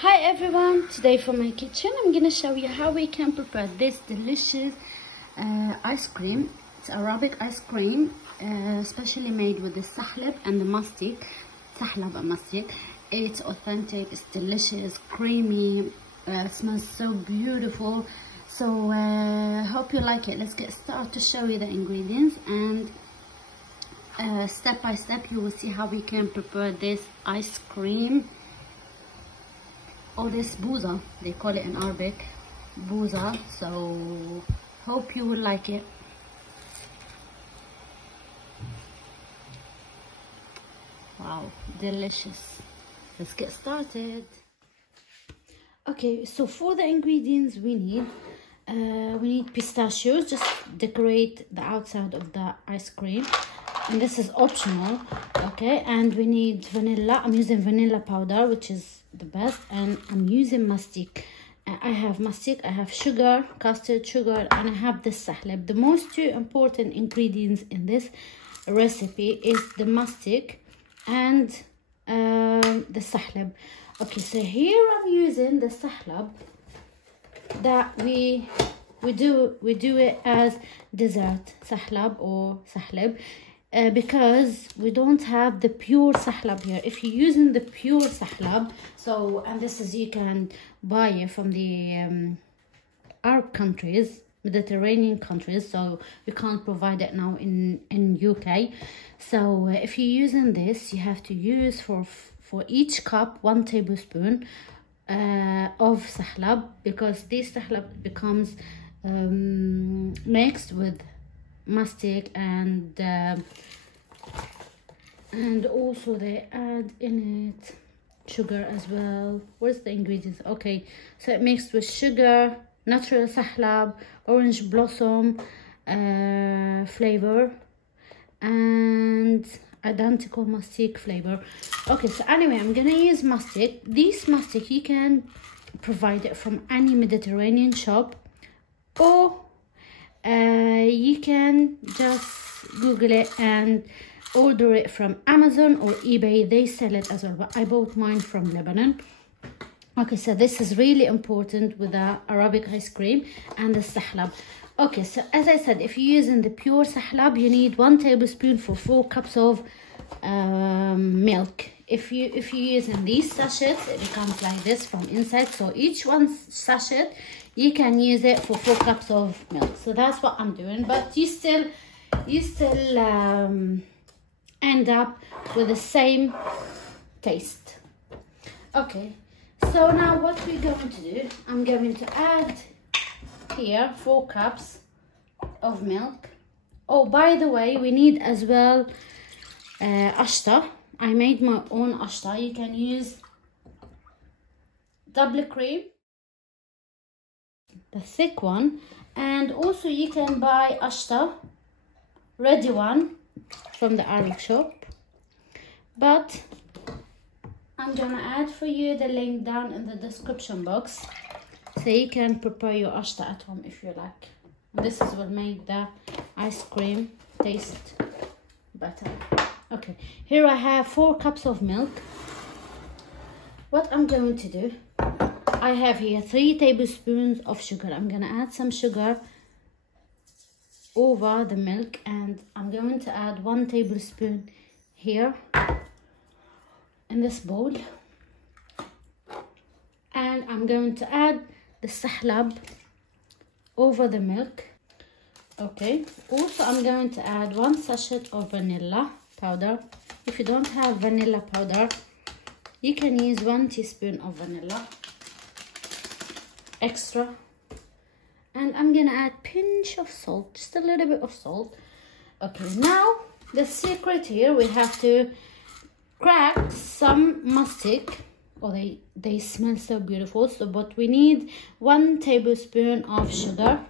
Hi everyone, today from my kitchen I'm gonna show you how we can prepare this delicious ice cream. It's Arabic ice cream, specially made with the sahlep and the mastic. Sahlab and mastic. It's authentic, it's delicious, creamy, smells so beautiful. So hope you like it. Let's get started to show you the ingredients, and step by step you will see how we can prepare this ice cream. Or this Bouza, they call it in Arabic, Bouza. So hope you will like it. Wow, delicious. Let's get started. Okay, so for the ingredients we need pistachios, just decorate the outside of the ice cream, and this is optional. Okay, and we need vanilla. I'm using vanilla powder, which is the best, and I'm using mastic. I have mastic, I have sugar, custard sugar, and I have the sahlab. The most two important ingredients in this recipe is the mastic and the sahlab. Okay, so here I'm using the sahlab that we do it as dessert sahlab or sahleb. Because we don't have the pure sahlab here. If you're using the pure sahlab, so, and this is, you can buy it from the Arab countries, Mediterranean countries, so we can't provide it now in UK. So if you're using this, you have to use for each cup 1 tablespoon of sahlab, because this sahlab becomes mixed with mastic, and also they add in it sugar as well. Where's the ingredients? Okay, so it mixed with sugar, natural sahlab, orange blossom flavor, and identical mastic flavor. Okay, so anyway, I'm gonna use mastic. This mastic you can provide it from any Mediterranean shop, or you can just Google it and order it from Amazon or eBay. They sell it as well, but I bought mine from Lebanon. Okay, so this is really important with the Arabic ice cream and the sahlab. Okay, so as I said, if you're using the pure sahlab, you need 1 tablespoon for 4 cups of milk. If you're using these sachets, it becomes like this from inside. So each one sachet, you can use it for 4 cups of milk. So that's what I'm doing, but you still end up with the same taste. Okay, so now what we're going to do, I'm going to add here 4 cups of milk. Oh, by the way, we need as well ashta. I made my own ashta. You can use double cream, the thick one, and also you can buy ashta ready one from the Arabic shop, but I'm gonna add for you the link down in the description box, so you can prepare your ashta at home if you like. This is what make the ice cream taste better. Okay, here I have 4 cups of milk. What I'm going to do, I have here 3 tablespoons of sugar. I'm gonna add some sugar over the milk, and I'm going to add 1 tablespoon here in this bowl, and I'm going to add the sahlab over the milk. Okay, also I'm going to add 1 sachet of vanilla powder. If you don't have vanilla powder, you can use 1 teaspoon of vanilla extra, and I'm gonna add pinch of salt, just a little bit of salt. Okay, now the secret here, we have to crack some mastic. Oh, they smell so beautiful. So but we need 1 tablespoon of sugar.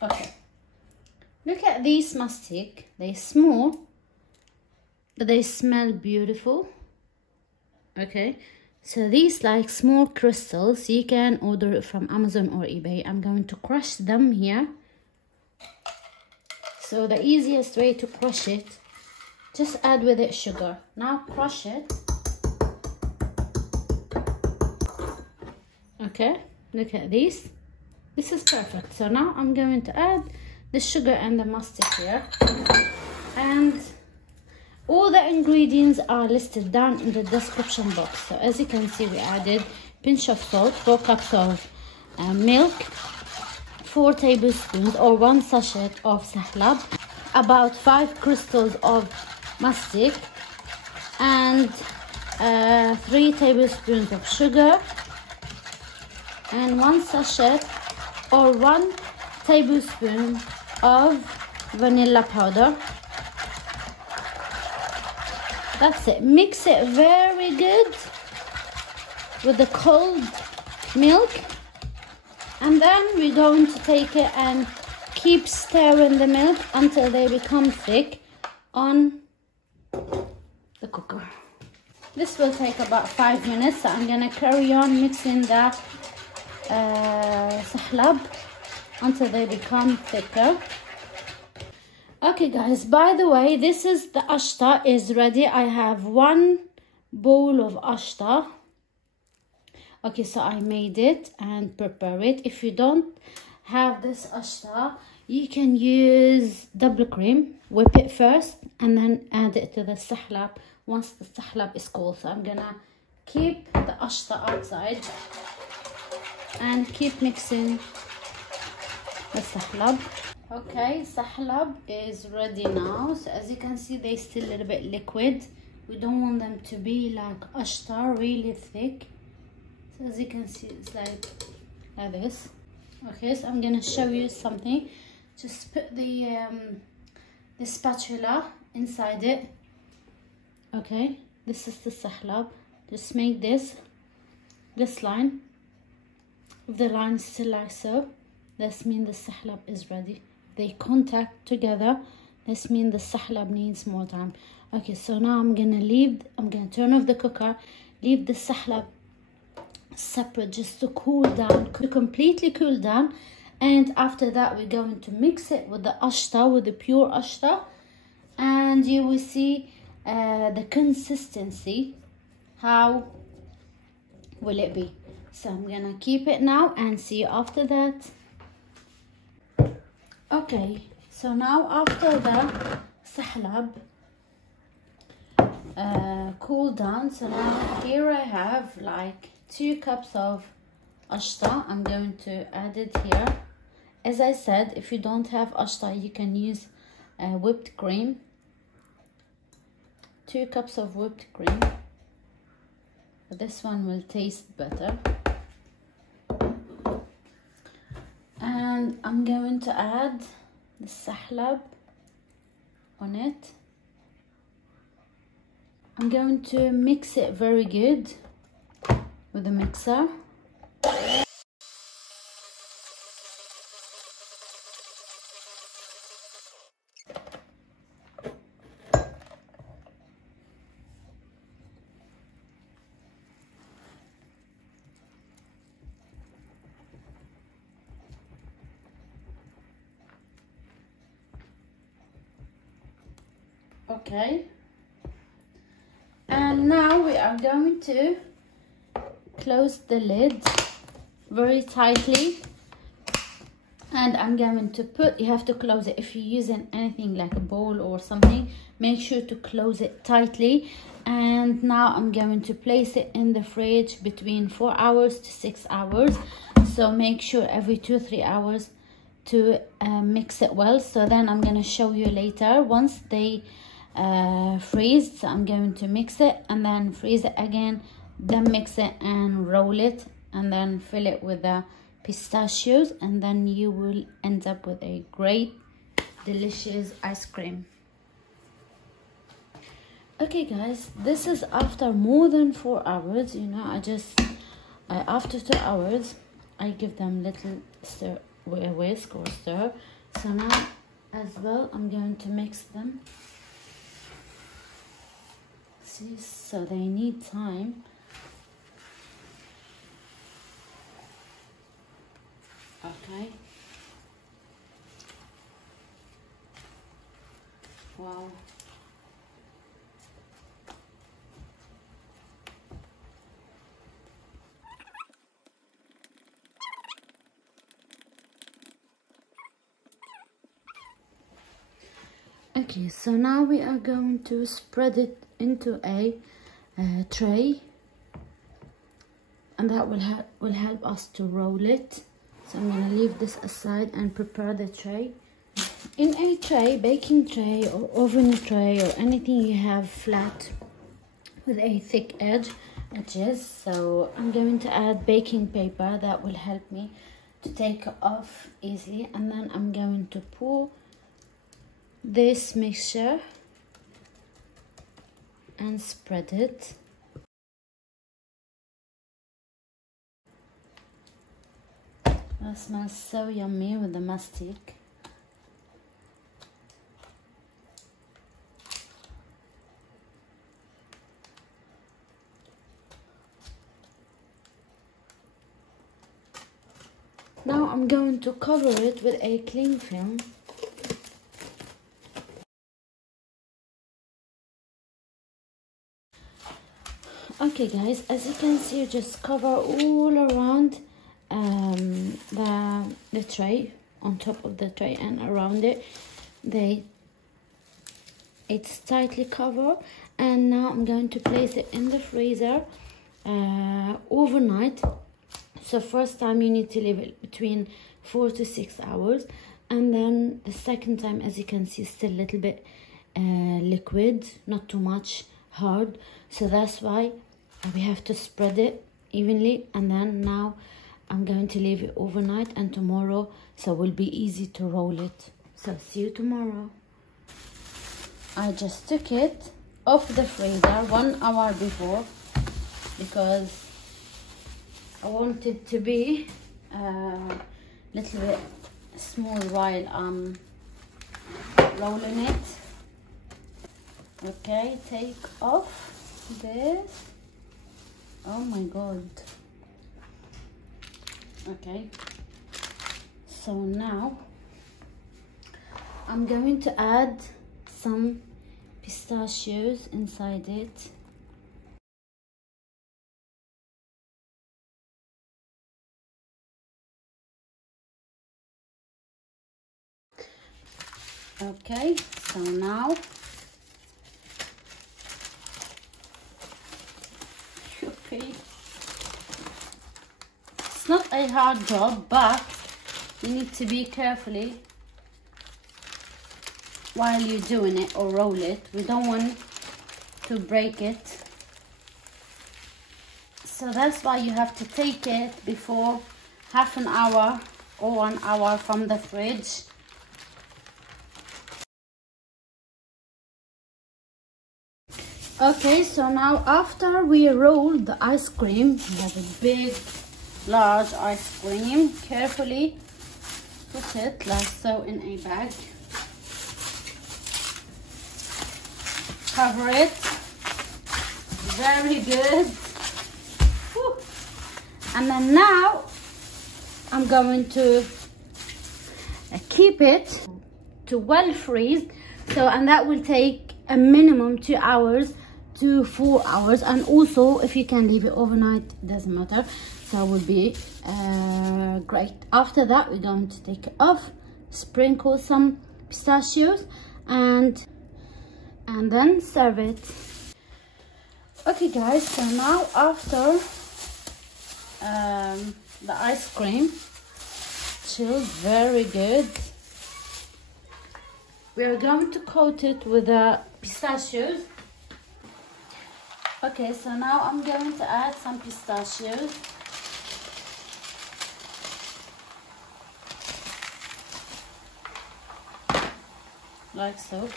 Okay, look at these mastic. They're small, but they smell beautiful. Okay, so these like small crystals, you can order it from Amazon or eBay. I'm going to crush them here. So the easiest way to crush it, just add with it sugar. Now crush it. Okay, look at this. This is perfect. So now I'm going to add the sugar and the mastic here, and all the ingredients are listed down in the description box. So as you can see, we added pinch of salt, 4 cups of milk, 4 tablespoons or 1 sachet of sahlab, about 5 crystals of mastic, and 3 tablespoons of sugar, and 1 sachet or 1 tablespoon of vanilla powder. That's it. Mix it very good with the cold milk, and then we're going to take it and keep stirring the milk until they become thick on the cooker. This will take about 5 minutes, so I'm gonna carry on mixing the sahlab until they become thicker. Okay guys, by the way, this is the ashta is ready. I have 1 bowl of ashta. Okay, so I made it and prepare it. If you don't have this ashta, you can use double cream. Whip it first and then add it to the sahlab once the sahlab is cold. So I'm gonna keep the ashta outside and keep mixing the sahlab. Okay, sahlab is ready now. So as you can see, they're still a little bit liquid. We don't want them to be like ashta, really thick. So as you can see, it's like this. Okay, so I'm gonna show you something. Just put the spatula inside it. Okay, this is the sahlab. Just make this line. If the line is still like so, this means the sahlab is ready. They contact together, this means the sahlab needs more time. Okay, so now I'm gonna turn off the cooker, leave the sahlab separate just to cool down, to completely cool down. And after that, we're going to mix it with the ashta, with the pure ashta, and you will see the consistency. How will it be? So I'm gonna keep it now and see you after that. Okay, so now after the sahlab cool down, so now here I have like 2 cups of ashta. I'm going to add it here. As I said, if you don't have ashta, you can use whipped cream. 2 cups of whipped cream. This one will taste better. And I'm going to add the sahlab on it. I'm going to mix it very good with the mixer. Okay, and now we are going to close the lid very tightly, and I'm going to put, you have to close it if you're using anything like a bowl or something, make sure to close it tightly. And now I'm going to place it in the fridge between 4 hours to 6 hours. So make sure every 2-3 hours to mix it well. So then I'm going to show you later once they freeze. So I'm going to mix it and then freeze it again, then mix it and roll it, and then fill it with the pistachios, and then you will end up with a great delicious ice cream. Okay guys, this is after more than 4 hours. You know, after 2 hours I give them little stir, whisk or stir. So now as well I'm going to mix them. See, so they need time. Okay. Wow. Okay, so now we are going to spread it into a tray, and that will help us to roll it. So I'm gonna leave this aside and prepare the tray. In a tray, baking tray or oven tray or anything you have flat with a thick edges. So I'm going to add baking paper that will help me to take it off easily, and then I'm going to pour this mixture and spread it. That smells so yummy with the mastic. Now I'm going to cover it with a cling film. Okay guys, as you can see, just cover all around the tray, on top of the tray and around it. It's tightly covered, and now I'm going to place it in the freezer overnight. So first time you need to leave it between 4 to 6 hours, and then the second time, as you can see, still a little bit liquid, not too much hard. So that's why we have to spread it evenly. And then now I'm going to leave it overnight, and tomorrow, so it will be easy to roll it. So see you tomorrow. I just took it off the freezer 1 hour before, because I want it to be a little bit smooth while I'm rolling it. Okay, take off this. Oh my god. Okay, so now I'm going to add some pistachios inside it. Okay, so now it's not a hard job, but you need to be carefully while you're doing it or roll it. We don't want to break it, so that's why you have to take it before half an hour or 1 hour from the fridge. Okay, so now after we roll the ice cream, we have a big large ice cream. Carefully put it like so in a bag. Cover it. Very good. Whew. And then now I'm going to keep it to well freeze. So, and that will take a minimum 2 hours to 4 hours, and also if you can leave it overnight, it doesn't matter. So it will be great. After that, we're going to take it off, sprinkle some pistachios, and then serve it. Okay guys, so now after the ice cream chilled very good, we are going to coat it with the pistachios. Okay, so now I'm going to add some pistachios. Like so.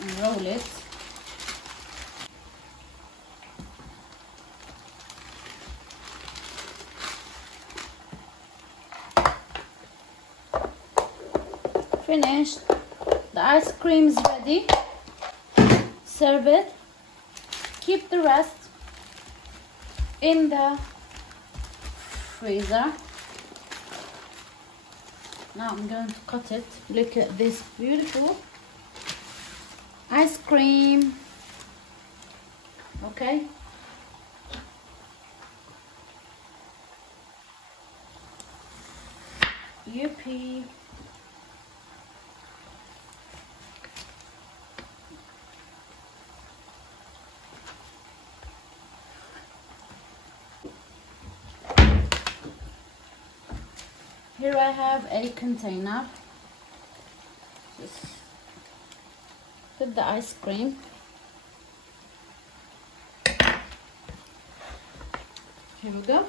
And roll it. Finished. The ice cream is ready. Serve it. Keep the rest in the freezer. Now I'm going to cut it. Look at this beautiful ice cream. Okay. Yippee. Here I have a container. Just put the ice cream. Here we go.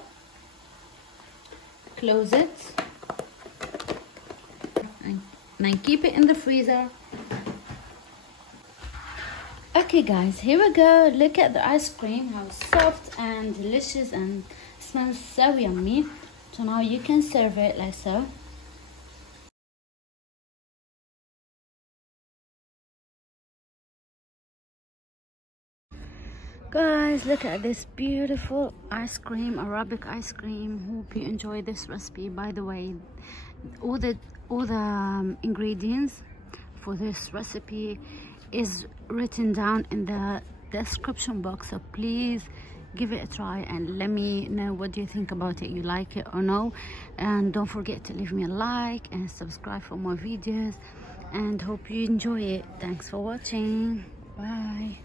Close it. And keep it in the freezer. Okay guys, here we go. Look at the ice cream, how soft and delicious and smells so yummy. So now you can serve it like so. Guys, look at this beautiful ice cream, Arabic ice cream. Hope you enjoy this recipe. By the way, all the ingredients for this recipe is written down in the description box, so please give it a try and let me know what do you think about it. You like it or no? And don't forget to leave me a like and subscribe for more videos, and hope you enjoy it. Thanks for watching. Bye.